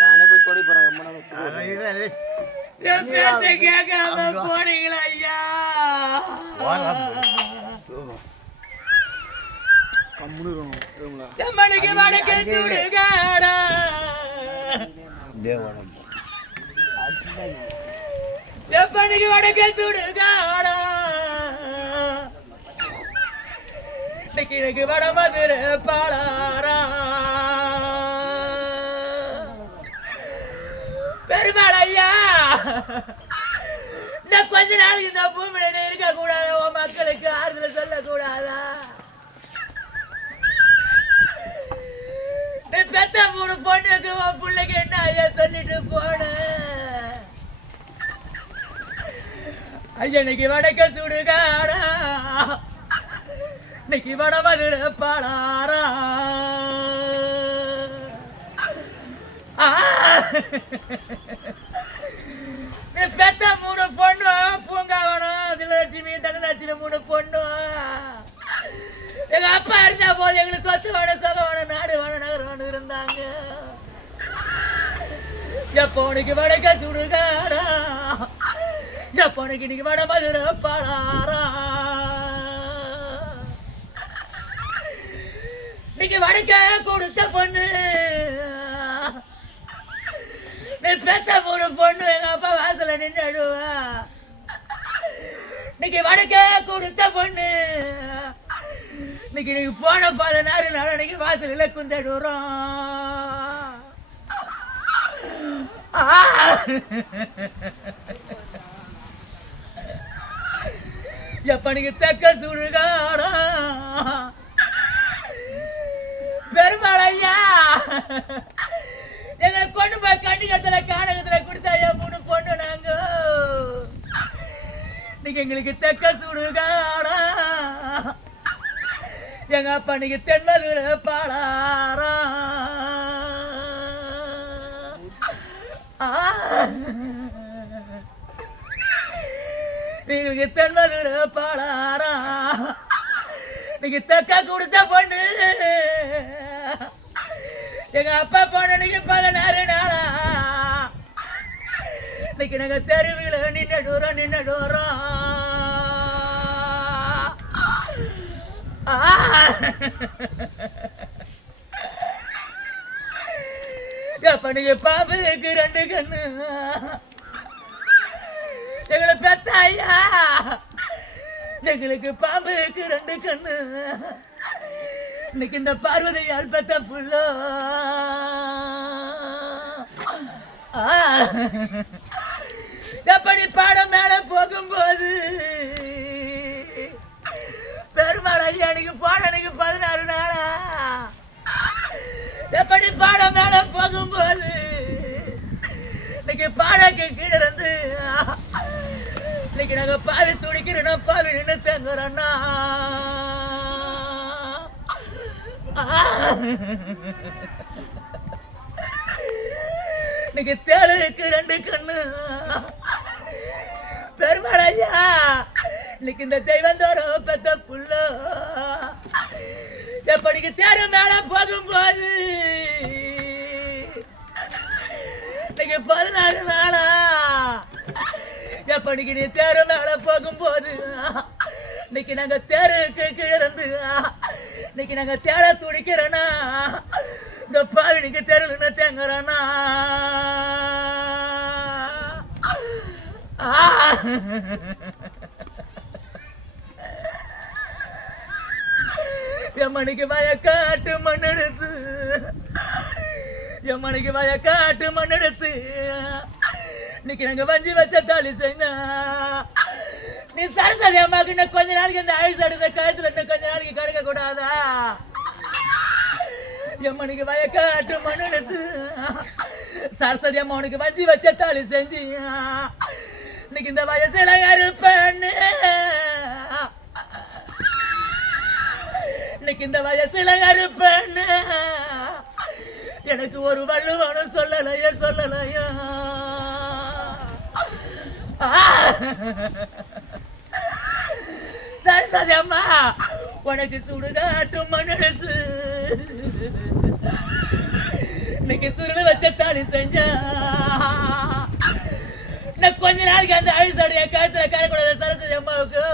நானே போய் தொடி போறேன்? ரொம்ப பேச்சை கேட்காம போனீங்களா ஐயா? எம்மனுக்கு வடக்கு சுடுகாடா. தேவனம் எப்பனுக்கு வடக்கு சுடுகாடா. எனக்கு வட மதுரை பாலாரா. பெருமாள் ஐயா? இந்த கொஞ்ச நாளைக்கு இந்த பூமியில நீ இருக்க கூடாது உன் மக்களுக்கு ஆறுதல் சொல்லக்கூடாதா? நீ பெத்த மூணு பொண்ணுக்கு உன் பிள்ளைக்கு என்ன ஐயா சொல்லிட்டு போன? ஐயா இன்னைக்கு வடக்க சுடுகாடா இன்னைக்கு வட மதுரை பாடாரா பெத்த மூணு பொண்ணு. பூங்காவனம் திலலட்சுமி தனலட்சுமி மூணு பொண்ணு. எங்க அப்பா இருந்தா போது எங்களுக்கு சொத்து வேணும் சொகம் வேணும் நாடு வேணும் நகரம் வேணும் இருந்தாங்க. எப்போனுக்கு வடக்க சுடுகாடா. எப்போனுக்கு இன்னைக்கு வட மதுரை பாடாரா இன்னைக்கு வடக்க கொடுத்த பொண்ணு. பெத்த மூணு பொண்ணு எங்க அப்பா வாசல நின்று அழுவா. இன்னைக்கு வடக்க கொடுத்த பொண்ணு. இன்னைக்கு நீங்க போன பல நாள் அன்னைக்கு வாசலில் குந்தடுறோம். எப்பனுக்கு தக்க சுடுகாடா? பெருமாள் ஐயா எங்களை கொண்டு போய் கண்டிகத்துல காணகத்துல கொடுத்தாயா மூணு பொண்ணு நாங்க. நீங்க எங்களுக்கு தெக்க சுடுகாடா எங்க அப்பா நீங்க தென்மதுரை பாலாரா. ஆ. நீங்க தென்மதுரை பாடாரா நீங்க தெக்க கொடுத்த பொண்ணு. எங்க அப்பா போன நீங்க பதினாறு நாளா? இன்னைக்கு நாங்க தெருவில் நின்ன தூரம் நின்ன தூரம் எப்ப பாம்புக்கு ரெண்டு கண்ணு. எங்களை பெத்த ஐயா எங்களுக்கு பாம்புக்கு ரெண்டு கண்ணு. இன்னைக்கு இந்த பார்வதியால் பெத்த புள்ளோ ஆ. எப்படி பாடம் மேல போகும்போது? பெருமாள் ஐயா அன்னைக்கு போன அன்னைக்கு பதினாறு நாளா? எப்படி பாடம் மேல போகும்போது? இன்னைக்கு பாடக்கு கீழே இருந்து இன்னைக்கு நாங்க பாவி துடிக்கிறோம் பாவி நின்று தங்குறோம்னா இன்னைக்கு தேடலுக்கு ரெண்டு கண்ணு. பெருமாளையா இன்னைக்கு இந்த தெய்வம் தோறும் பெத்த புள்ள. எப்படிக்கு தேரு மேல போகும் போது இன்னைக்கு பதினாலு நாளா? எப்படிக்கு நீ தேரு மேல போகும்போது? இன்னைக்கு நாங்க தேருக்கு கீழே இருந்து இன்னைக்கு நாங்க தேட துடிக்கிறோன்னா இந்த பாவி நீங்க தெருவுன்னு தேங்குறோன்னா எம்மனுக்கு காட்டு மண் எடுத்து. எம்மனுக்கு காட்டு மண் எடுத்து. இன்னைக்கு நாங்க வஞ்சி வச்ச தாலி செய்தா நீ சரஸ்வதி அம்மாவுக்கு இன்னும் கொஞ்ச நாளைக்கு இந்த ஆயுசு அடுத்த கழுத்துல இன்னும் கொஞ்ச நாள் கிடைக்க கூடாதா எம்மனுக்கு வயக்காட்டு மண் எடுத்து. சரஸ்வதி அம்மா உனக்கு வஞ்சி வச்ச தாலி செஞ்சு. இன்னைக்கு இந்த வயசுல யாரு இன்னைக்கு இந்த வயசுல யாரு எனக்கு ஒரு வள்ளுவனும் சொல்லலையே சொல்லலையா. சரஸ்வதி அம்மா உனக்கு சுடுகாட்டும் மண் இன்னைக்கு சுருள் வச்ச தாலி செஞ்சா. நான் கொஞ்ச நாளைக்கு அந்த அழிசாடைய கழுத்துல கரக்கூடாத சரஸ்வதி அம்மாவுக்கு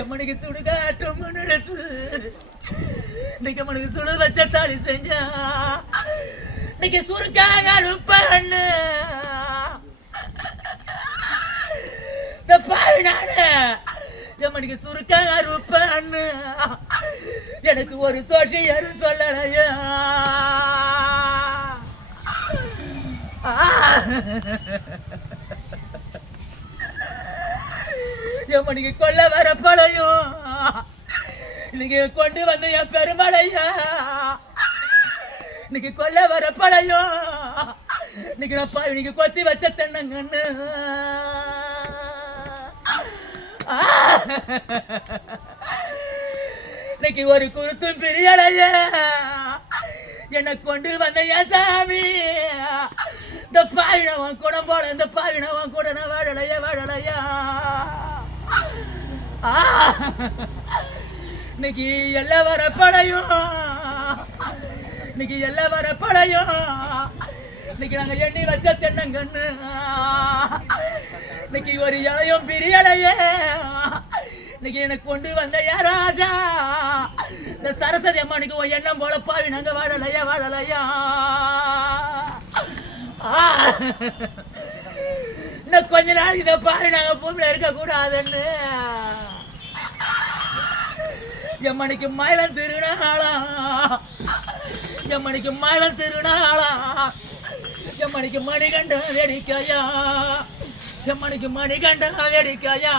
எம்மனுக்கு சுடுகாட்டும் எடுத்து இன்னைக்கு மனுக்கு சுடு வச்ச தாலி செஞ்சா. இன்னைக்கு சுருக்காக பண்ணு. இந்த பாவி நானு எம்மனுக்கு சுருக்காக பண்ணு எனக்கு ஒரு சோற்றி யாரும் சொல்லலையா? எம்மனுக்கு கொல்ல வர பழையும் இன்னைக்கு கொண்டு வந்து என் பெருமழையா இன்னைக்கு கொல்ல வர பழையும் இன்னைக்கு நான் இன்னைக்கு கொத்தி வச்ச தென்னங்கன்னு. இன்னைக்கு ஒரு குருத்தும் பிரியலைய என்னை கொண்டு வந்த என் சாமி. இந்த பாயினவன் குடம் போல இந்த பாயினவன் கூட நான் வாழலையா வாழலையா? ஆ. இன்னைக்கு எல்லாம் வர படையும் இன்னைக்கு எல்லாம் வர படையும் இன்னைக்கு நாங்க எண்ணி வச்ச தென்னங்கண்ணு. இன்னைக்கு ஒரு இலையும் பிரியலையே. இன்னைக்கு எனக்கு கொண்டு வந்த யா ராஜா? இந்த சரஸ்வதி அம்மனுக்கு உன் எண்ணம் போல பாவி நாங்க வாழலையா வாழலையா? இன்னும் கொஞ்ச நாள் இதை பாவி நாங்க பூமியில இருக்க கூடாதுன்னு எம்மணிக்கு மயிலம் திருநாளா. எம்மணிக்கு மயிலம் திருநாளா. எம்மணிக்கு மணிகண்ட வேடிக்கையா? எம்மணிக்கு மணிகண்ட வேடிக்கையா?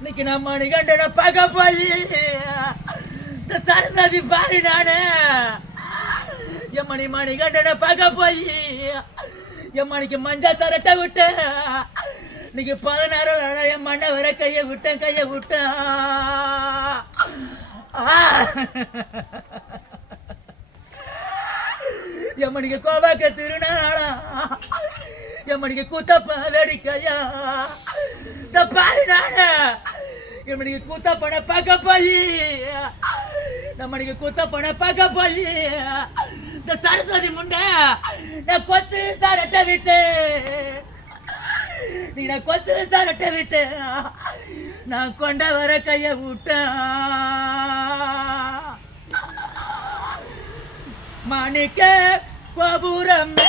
இன்னைக்கு நான் மணிகண்டனை பகப்பள்ளி இந்த சரஸ்வதி பாரு நானு. எம்மணி மணிகண்டனை பார்க்க போய் எம்மணிக்கு மஞ்சள் சரட்டை விட்டு. இன்னைக்கு பதினாறு என் மண்ணை வர கையை விட்டேன் கையை விட்டேன். எம்மணிக்கு எம்மனிக்கு கோவாக்க திருநாளா. எம்மணிக்கு கூத்தப்ப வேடிக்கையா. இந்த பாரு நானு. எம்மனிக்கு கூத்தப்பன பார்க்க போய். நம்மனுக்கு கூத்தப்பன பார்க்க போய். இந்த சரஸ்வதி முண்டை நான் கொத்து சாரட்ட விட்டு. நீ நான் கொத்து சாரட்ட விட்டு. நான் கொண்ட வர கைய விட்டேன் மாணிக்க கோபுரமே